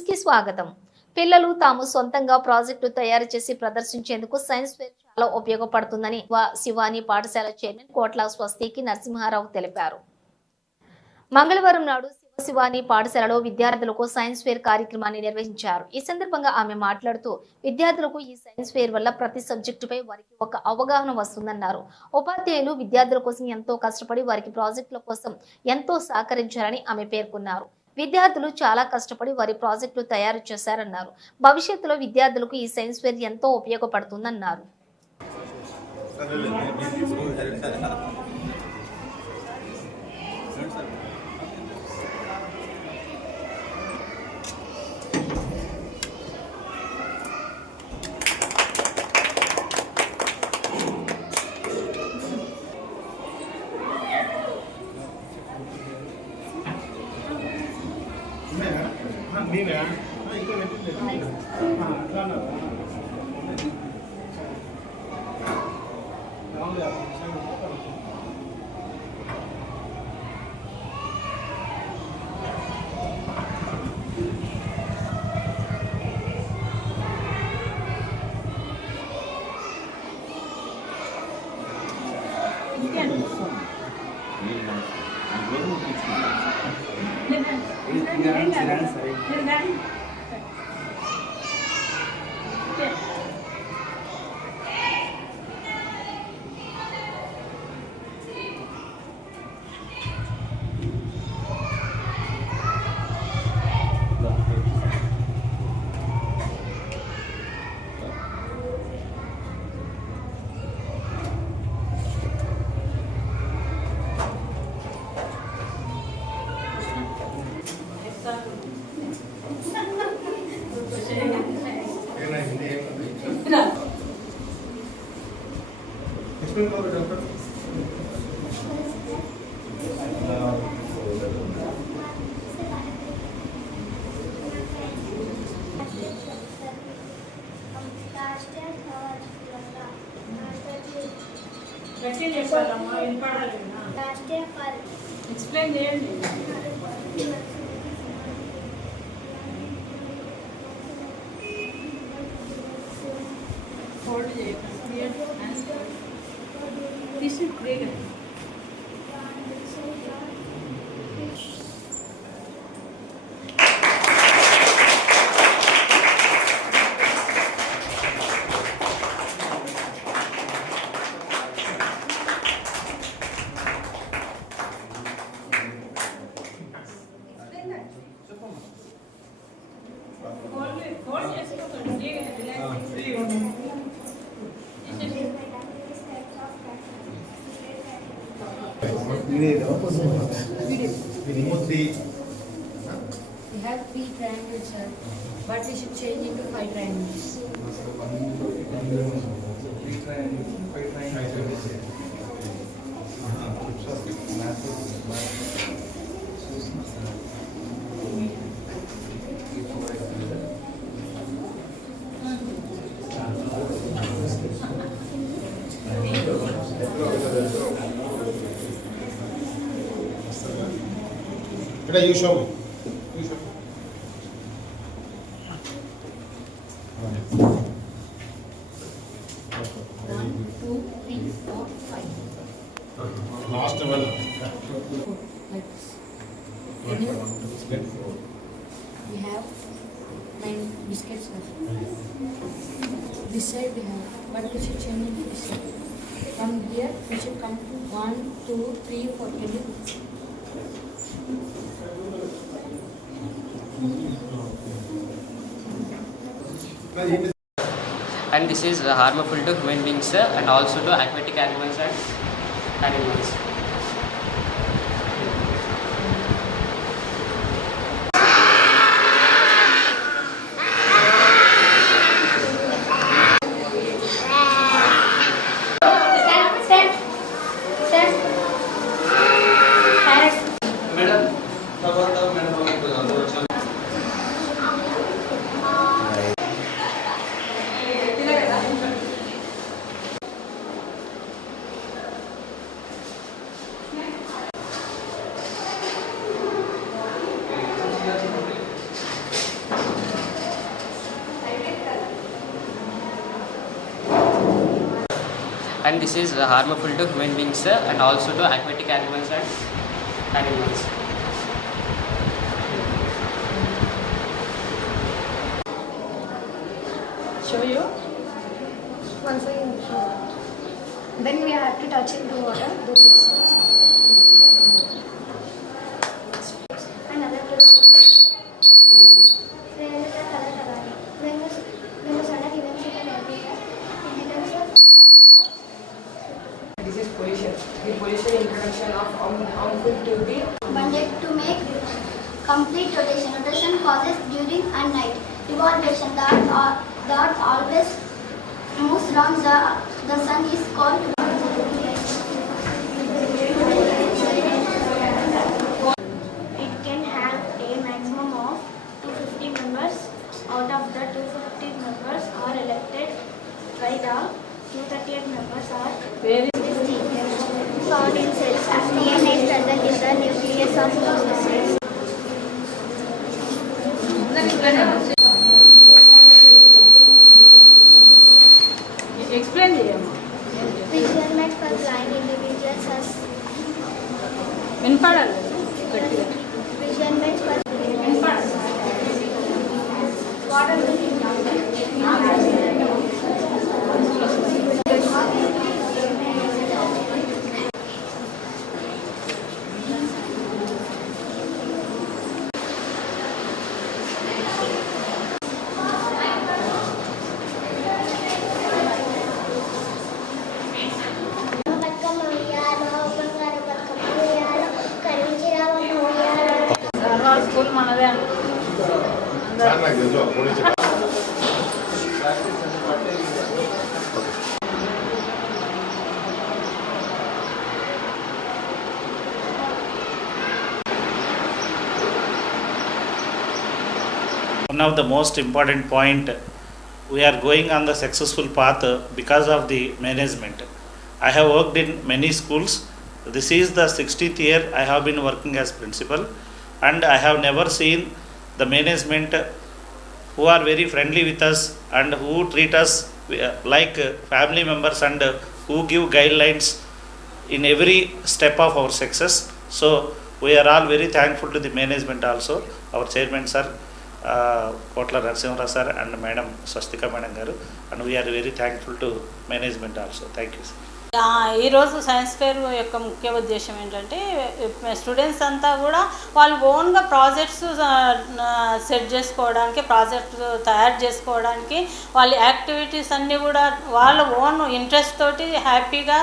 న్యూస్ కి స్వాగతం. పిల్లలు తాము సొంతంగా ప్రాజెక్టు తయారు చేసి ప్రదర్శించేందుకు సైన్స్ ఫేర్ చాలా ఉపయోగపడుతుందని శివాని పాఠశాల చైర్మన్ కోట్ల స్వస్తికి నరసింహారావు తెలిపారు. మంగళవారం నాడు శివాని పాఠశాలలో విద్యార్థులకు సైన్స్ ఫేర్ కార్యక్రమాన్ని నిర్వహించారు. ఈ సందర్భంగా ఆమె మాట్లాడుతూ విద్యార్థులకు ఈ సైన్స్ ఫేర్ వల్ల ప్రతి సబ్జెక్టుపై వారికి ఒక అవగాహన వస్తుందన్నారు. ఉపాధ్యాయులు విద్యార్థుల కోసం ఎంతో కష్టపడి వారికి ప్రాజెక్టుల కోసం ఎంతో సహకరించారని ఆమె పేర్కొన్నారు. విద్యార్థులు చాలా కష్టపడి వారి ప్రాజెక్టులు తయారు చేశారన్నారు. భవిష్యత్తులో విద్యార్థులకు ఈ సైన్స్ ఫేర్ ఎంతో ఉపయోగపడుతుందన్నారు. Explain చేయండి. Hold చేయండి. This is great. We have 3 triangles, sir, but we should change into 5 triangles. You show me. Last one. Like this. We have 9 biscuits, sir. This side we have, but we should change it to this side. From here we should come to 1, 2, 3, 4, 20. And this is harmful to human beings and also to aquatic animals and animals. and this is harmful to human beings and also to aquatic animals and animals. Show you. Once again, then we have to touch into water. This is another tip. This is pollution. The pollution introduction of harmful to the Banded to make complete rotation. Rotation causes during and night. Revolution that always moves around the sun is called. It can have a maximum of 250 members. Out of the 250 members are elected by the 238 members are Where is found in cells. DNA is present in the nucleus of those cells. explain చేయమ్మా. Measurement for blind individuals as వినపడాలి గట్టిగా. measurement for water. సార్వాల్ స్కూల్ మనదే అంట. సార్ నాకు తెలుసు పోనీ చెప్పండి. One of the most important point, we are going on the successful path because of the management. I have worked in many schools. This is the 60th year I have been working as principal, and I have never seen the management who are very friendly with us and who treat us like family members and who give guidelines in every step of our success. So we are all very thankful to the management also, our chairman sir, Kotla Narasimha sir and Madam Swastika Madam garu, and we are very thankful to management also. Thank you sir. ఈరోజు science fair యొక్క ముఖ్య ఉద్దేశం ఏంటంటే స్టూడెంట్స్ అంతా కూడా వాళ్ళు ఓన్గా projects set చేసుకోవడానికి, ప్రాజెక్ట్ తయారు చేసుకోవడానికి, వాళ్ళ యాక్టివిటీస్ అన్నీ కూడా వాళ్ళ ఓన్ ఇంట్రెస్ట్ తోటి హ్యాపీగా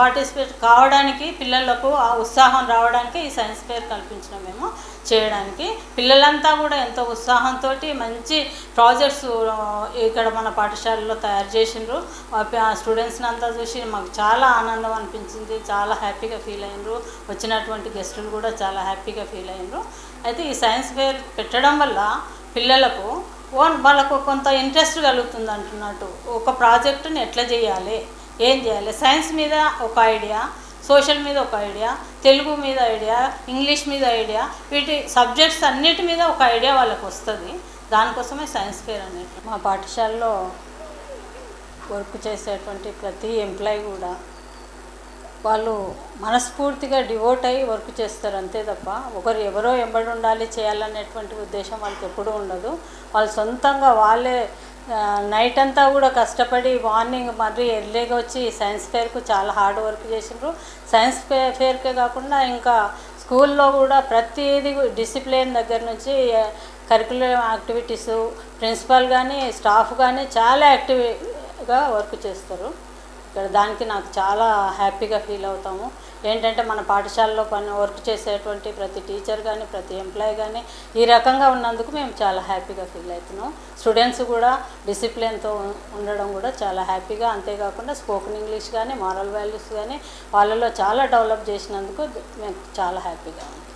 పార్టిసిపేట్ కావడానికి, పిల్లలకు ఆ ఉత్సాహం రావడానికి ఈ సైన్స్ ఫేర్ కల్పించినాం మేము చేయడానికి. పిల్లలంతా కూడా ఎంతో ఉత్సాహంతో మంచి ప్రాజెక్ట్స్ ఇక్కడ మన పాఠశాలలో తయారు చేసిండ్రు. స్టూడెంట్స్ని అంతా చూసి మాకు చాలా ఆనందం అనిపించింది, చాలా హ్యాపీగా ఫీల్ అయినరు. వచ్చినటువంటి గెస్టులు కూడా చాలా హ్యాపీగా ఫీల్ అయినరు. అయితే ఈ సైన్స్ ఫేర్ పెట్టడం వల్ల పిల్లలకు వాళ్ళకు కొంత ఇంట్రెస్ట్ కలుగుతుంది అంటున్నట్టు. ఒక ప్రాజెక్టుని ఎట్లా చేయాలి, ఏం చేయాలి, సైన్స్ మీద ఒక ఐడియా, సోషల్ మీద ఒక ఐడియా, తెలుగు మీద ఐడియా, ఇంగ్లీష్ మీద ఐడియా, వీటి సబ్జెక్ట్స్ అన్నిటి మీద ఒక ఐడియా వాళ్ళకు వస్తుంది. దానికోసమే సైన్స్ ఫేర్ అనేది. మా పాఠశాలలో వర్క్ చేసేటువంటి ప్రతి ఎంప్లాయీ కూడా వాళ్ళు మనస్ఫూర్తిగా డివోట్ అయ్యి వర్క్ చేస్తారు అంతే తప్ప ఒకరు ఎవరో ఎంబడి ఉండాలి చేయాలనేటువంటి ఉద్దేశం వాళ్ళకి ఎప్పుడూ ఉండదు. వాళ్ళు సొంతంగా వాళ్ళే నైట్ అంతా కూడా కష్టపడి మార్నింగ్ మరీ ఎర్లీగా వచ్చి సైన్స్ ఫేర్కు చాలా హార్డ్ వర్క్ చేసిండ్రు. సైన్స్ ఫేర్కే కాకుండా ఇంకా స్కూల్లో కూడా ప్రతిదీ డిసిప్లిన్ దగ్గర నుంచి కరికులర్ యాక్టివిటీసు, ప్రిన్సిపల్ కానీ స్టాఫ్ కానీ చాలా యాక్టివ్గా వర్క్ చేస్తారు ఇక్కడ. దానికి నాకు చాలా హ్యాపీగా ఫీల్ అవుతాము. ఏంటంటే మన పాఠశాలలో వర్క్ చేసేటువంటి ప్రతి టీచర్ కానీ ప్రతి ఎంప్లాయీ కానీ ఈ రకంగా ఉన్నందుకు మేము చాలా హ్యాపీగా ఫీల్ అవుతున్నాం. స్టూడెంట్స్ కూడా డిసిప్లిన్తో ఉండడం కూడా చాలా హ్యాపీగా, అంతేకాకుండా స్పోకెన్ ఇంగ్లీష్ కానీ మారల్ వాల్యూస్ కానీ వాళ్ళలో చాలా డెవలప్ చేసినందుకు మేము చాలా హ్యాపీగా ఉంది.